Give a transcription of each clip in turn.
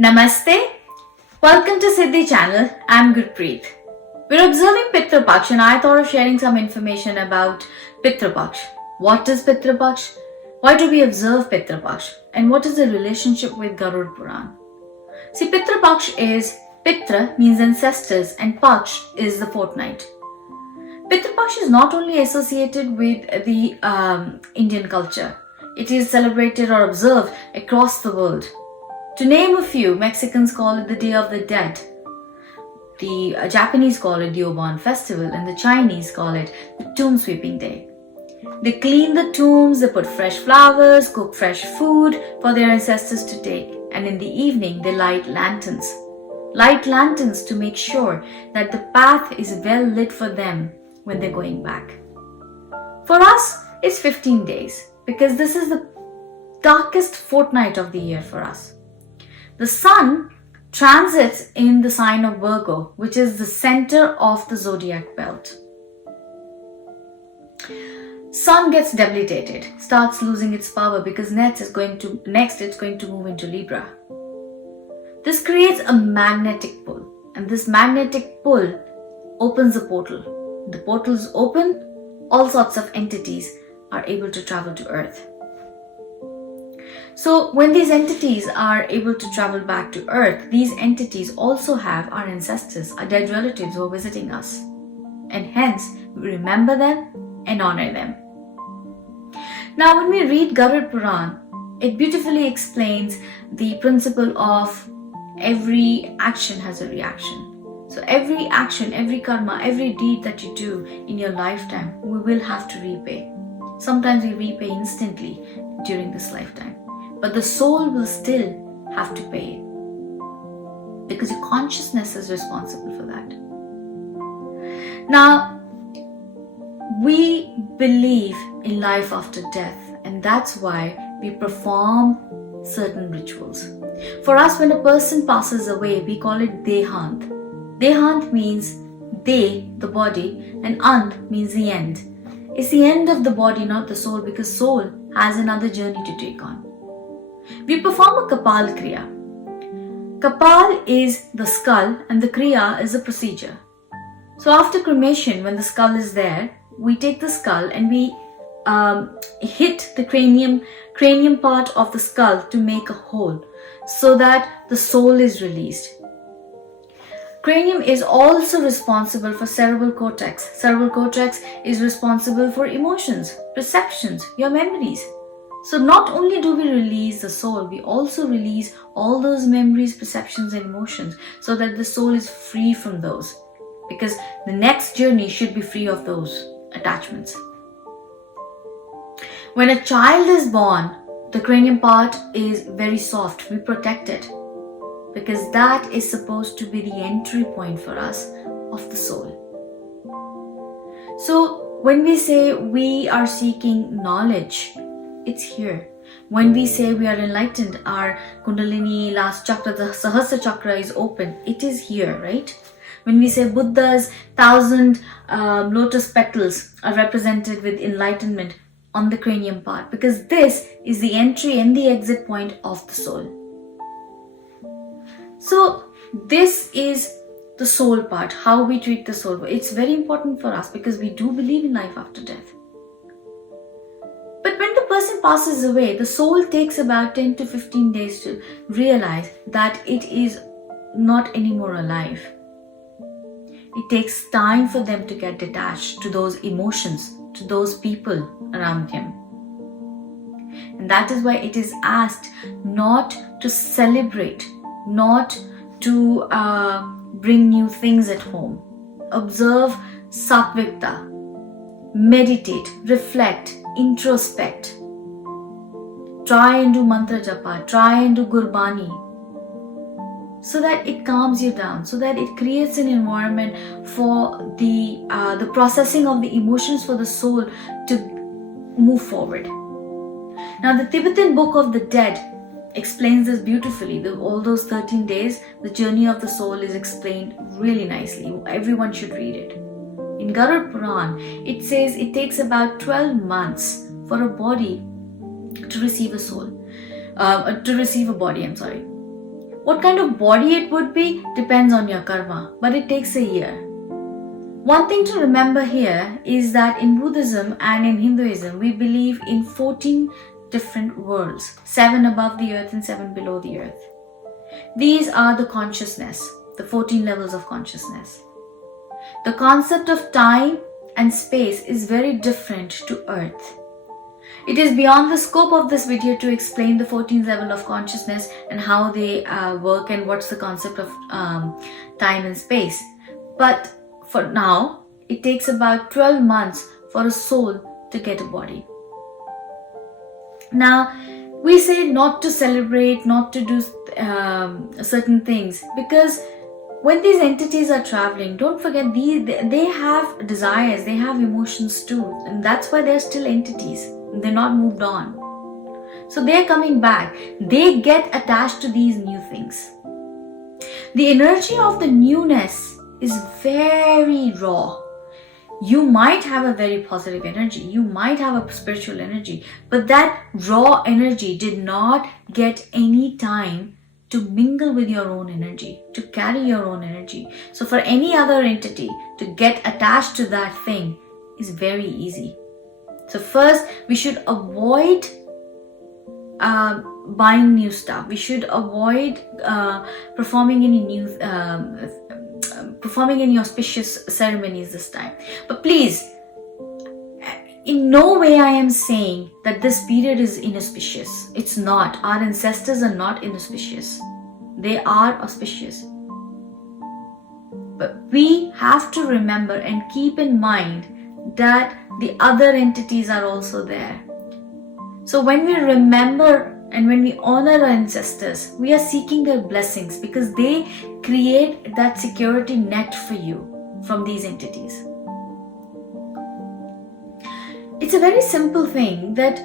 Namaste. Welcome to Siddhi channel. I'm Gurpreet. We're observing Pitra Paksh and I thought of sharing some information about Pitra Paksh. What is Pitra Paksh? Why do we observe Pitra Paksh? And what is the relationship with Garud Puran? See, Pitra Paksh is Pitra means ancestors and Paksh is the fortnight. Pitra Paksh is not only associated with the Indian culture. It is celebrated or observed across the world. To name a few, Mexicans call it the Day of the Dead. The Japanese call it the Obon Festival and the Chinese call it the Tomb Sweeping Day. They clean the tombs, they put fresh flowers, cook fresh food for their ancestors to take, and in the evening they light lanterns. Light lanterns to make sure that the path is well lit for them when they're going back. For us, it's 15 days because this is the darkest fortnight of the year for us. The sun transits in the sign of Virgo, which is the center of the zodiac belt. Sun gets debilitated, starts losing its power because next it's going to move into Libra. This creates a magnetic pull, and this magnetic pull opens a portal. The portals open, all sorts of entities are able to travel to Earth. So when these entities are able to travel back to Earth, these entities also have our ancestors, our dead relatives who are visiting us. And hence, we remember them and honor them. Now when we read Garud Puran, it beautifully explains the principle of every action has a reaction. So every action, every karma, every deed that you do in your lifetime, we will have to repay. Sometimes we repay instantly during this lifetime. But the soul will still have to pay it because your consciousness is responsible for that. Now, we believe in life after death, and that's why we perform certain rituals. For us, when a person passes away, we call it Dehant. Dehant means De, the body, and Ant means the end. It's the end of the body, not the soul, because soul has another journey to take on. We perform a Kapal Kriya. Kapal is the skull and the Kriya is the procedure. So after cremation, when the skull is there, we take the skull and we hit the cranium part of the skull to make a hole so that the soul is released. Cranium is also responsible for cerebral cortex. Cerebral cortex is responsible for emotions, perceptions, your memories. So not only do we release the soul, we also release all those memories, perceptions and emotions so that the soul is free from those. Because the next journey should be free of those attachments. When a child is born, the cranium part is very soft. We protect it because that is supposed to be the entry point for us of the soul. So when we say we are seeking knowledge, it's here. When we say we are enlightened, our Kundalini, last chakra, the Sahasra chakra is open, it is here, right? When we say Buddha's 1,000 lotus petals are represented with enlightenment on the cranium part, because this is the entry and the exit point of the soul. So this is the soul part, how we treat the soul. It's very important for us because we do believe in life after death. But when the person passes away, the soul takes about 10 to 15 days to realize that it is not anymore alive. It takes time for them to get detached to those emotions, to those people around him. And that is why it is asked not to celebrate, not to bring new things at home. Observe Satvikta, meditate, reflect, introspect. Try and do mantra japa, try and do gurbani, so that it calms you down, so that it creates an environment for the processing of the emotions for the soul to move forward. Now the Tibetan Book of the Dead explains this beautifully. All those 13 days, the journey of the soul is explained really nicely. Everyone should read it. In Garud Puran, it says it takes about 12 months for a body to receive a soul, to receive a body, What kind of body it would be depends on your karma, but it takes a year. One thing to remember here is that in Buddhism and in Hinduism, we believe in 14 different worlds, 7 above the earth and 7 below the earth. These are the consciousness, the 14 levels of consciousness. The concept of time and space is very different to earth. It is beyond the scope of this video to explain the 14th level of consciousness and how they work and what's the concept of time and space. But for now, it takes about 12 months for a soul to get a body. Now, we say not to celebrate, not to do certain things, because when these entities are traveling, don't forget they have desires, they have emotions too, and that's why they're still entities. They're not moved on. So they're coming back. They get attached to these new things. The energy of the newness is very raw. You might have a very positive energy, you might have a spiritual energy, but that raw energy did not get any time to mingle with your own energy, to carry your own energy. So for any other entity to get attached to that thing is very easy. So first, we should avoid buying new stuff. We should avoid performing any auspicious ceremonies this time. But please, in no way I am saying that this period is inauspicious. It's not. Our ancestors are not inauspicious. They are auspicious. But we have to remember and keep in mind that the other entities are also there. So when we remember and when we honor our ancestors, we are seeking their blessings because they create that security net for you from these entities. It's a very simple thing that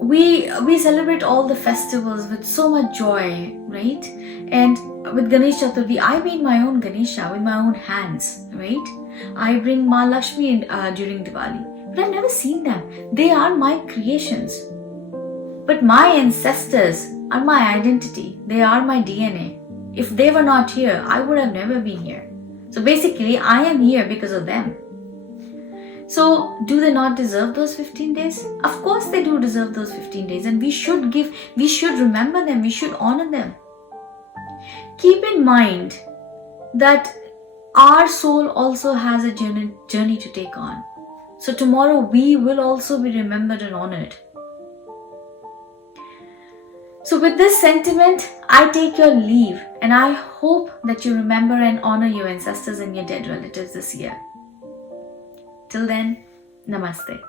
we celebrate all the festivals with so much joy, right? And with Ganesh Chaturthi, I made my own Ganesha with my own hands, right? I bring Ma Lakshmi during Diwali, but I've never seen them. They are my creations. But my ancestors are my identity. They are my DNA. If they were not here, I would have never been here. So basically, I am here because of them. So, do they not deserve those 15 days? Of course they do deserve those 15 days, and we should remember them, we should honor them. Keep in mind that our soul also has a journey to take on. So tomorrow we will also be remembered and honored. So with this sentiment, I take your leave, and I hope that you remember and honor your ancestors and your dead relatives this year. Till then, namaste.